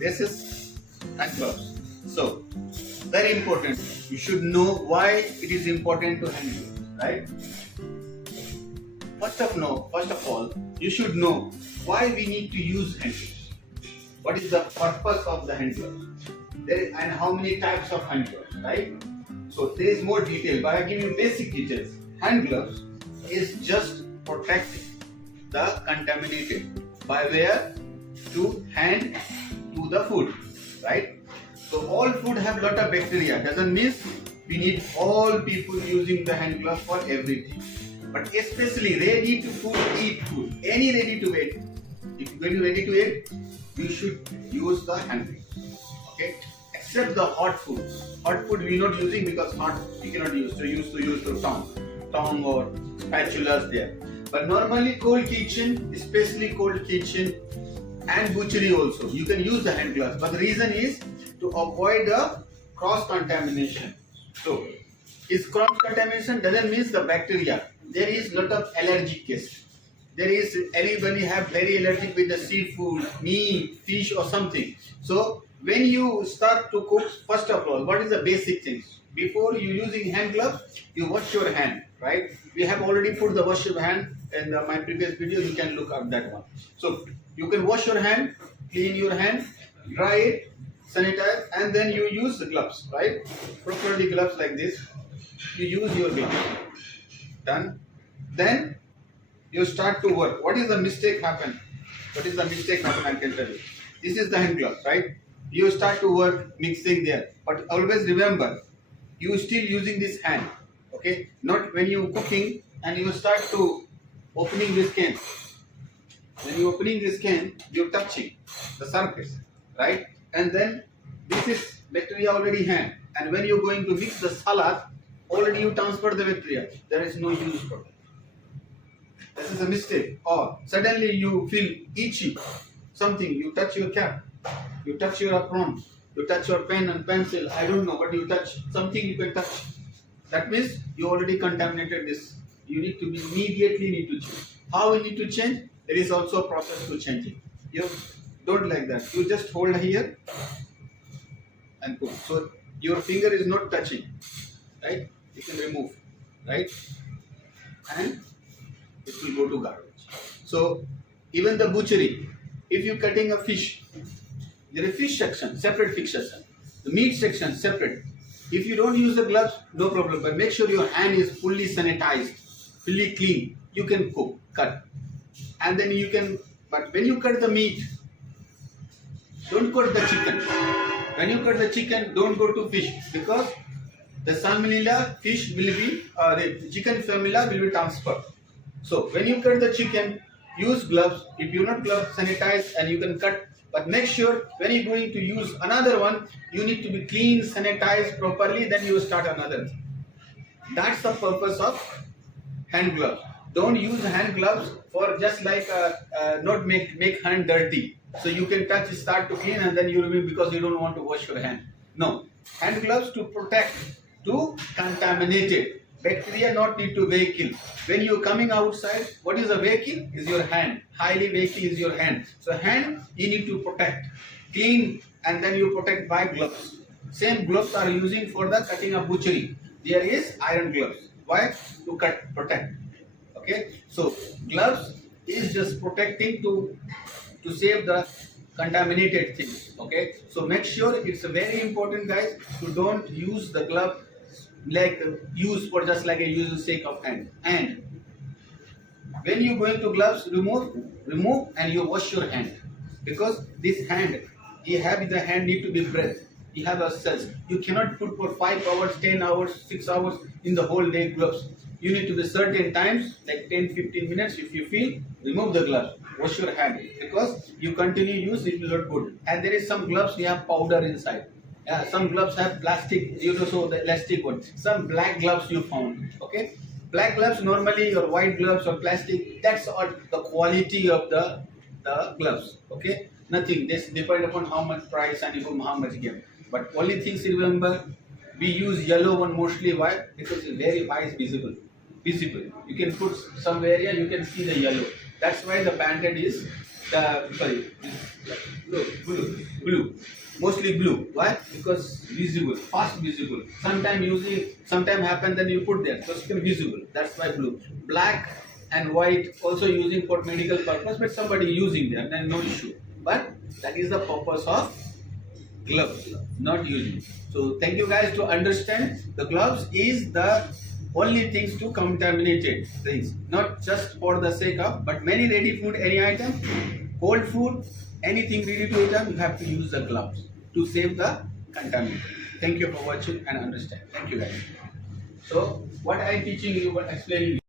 This is hand gloves. So, very important. You should know why it is important to hand gloves, right? First of all, you should know why we need to use hand gloves. What is the purpose of the hand gloves? And how many types of hand gloves, right? So there is more detail, but I give you basic details. Hand gloves is just protecting the contaminated by where to hand to the food, right? So all food have lot of bacteria. Doesn't mean we need all people using the hand glove for everything, but especially ready to eat food. Any ready to eat. If you're going to ready to eat, you should use the hand glove. Okay. Except the hot food. Hot food we not using because hot we cannot use. So use the tongue or spatulas there. But normally cold kitchen, especially cold kitchen and butchery also, you can use the hand gloves. But the reason is to avoid the cross contamination. So, is cross contamination doesn't mean the bacteria. There is lot of allergic case. There is anybody have very allergic with the seafood, meat, fish or something. So when you start to cook, first of all, what is the basic things? Before you using hand gloves, you wash your hand, right? We have already put the wash your hand in my previous video. You can look up that one. So you can wash your hand, clean your hand, dry it, sanitize, and then you use the gloves, right? Properly gloves like this. You use your gloves. Done. Then you start to work. What is the mistake happen? What is the mistake happen? I can tell you. This is the hand gloves, right? You start to work mixing there, but always remember, you still using this hand, okay? Not when you cooking and you start to opening this can. When you opening this can, you're touching the surface, right? And then this is bacteria already hand. And when you're going to mix the salad, already you transfer the bacteria. There is no use for that. This is a mistake. Or suddenly you feel itchy, something, you touch your cap, you touch your apron, you touch your pen and pencil, I don't know, but you touch something you can touch. That means you already contaminated this. You need to immediately need to change. How we need to change? There is also a process to change it. You don't like that. You just hold here and put. So your finger is not touching, right? You can remove, right? And it will go to garbage. So even the butchery, if you're cutting a fish, there is a fish section, separate fish section. The meat section, separate. If you don't use the gloves, no problem. But make sure your hand is fully sanitized, fully clean. You can cut. And then you can, but when you cut the meat, don't cut the chicken. When you cut the chicken, don't go to fish because the salmonella fish will be, the chicken salmonella will be transferred. So when you cut the chicken, use gloves. If you not gloves, sanitize and you can cut. But make sure when you're going to use another one, you need to be clean, sanitized properly, then you start another. That's the purpose of hand gloves. Don't use hand gloves for just like not make hand dirty. So you can touch, start to clean and then you remove because you don't want to wash your hand. No. Hand gloves to protect, to contaminate it. Bacteria not need to vehicle. When you are coming outside, what is a vehicle? Is your hand. Highly vehicle is your hand. So hand you need to protect, clean, and then you protect by gloves. Same gloves are using for the cutting of butchery. There is iron gloves. Why? To cut, protect. Okay. So gloves is just protecting to save the contaminated things. Okay. So make sure it's very important, guys, to don't use the glove like use for just like a use sake of hand. And when you go into gloves, remove and you wash your hand because this hand, you have the hand need to be breathed. You have a cells. You cannot put for 5 hours, 10 hours, 6 hours in the whole day gloves. You need to be certain times like 10-15 minutes. If you feel, remove the gloves, wash your hand because you continue use it will not good. And there is some gloves you have powder inside. Some gloves have plastic, you know, so the elastic one. Some black gloves you found, okay? Black gloves normally or white gloves or plastic, that's all the quality of the gloves, okay? Nothing, this depends upon how much price and how much game. But only things remember, we use yellow one mostly. Why? Because it's very wide visible. You can put some area, you can see the yellow. That's why the banded is blue. mostly blue. Why? Because visible, fast visible. Sometime happen, then you put there, so it's visible. That's why blue. Black and white also using for medical purpose, but somebody using them, then no issue. But that is the purpose of gloves, not using. So thank you guys to understand the gloves is the only things to contaminated things, not just for the sake of, but many ready food, any item, cold food, anything ready to eat, you have to use the gloves to save the contaminant. Thank you for watching and understand. Thank you guys. So what I am teaching you, what explaining you.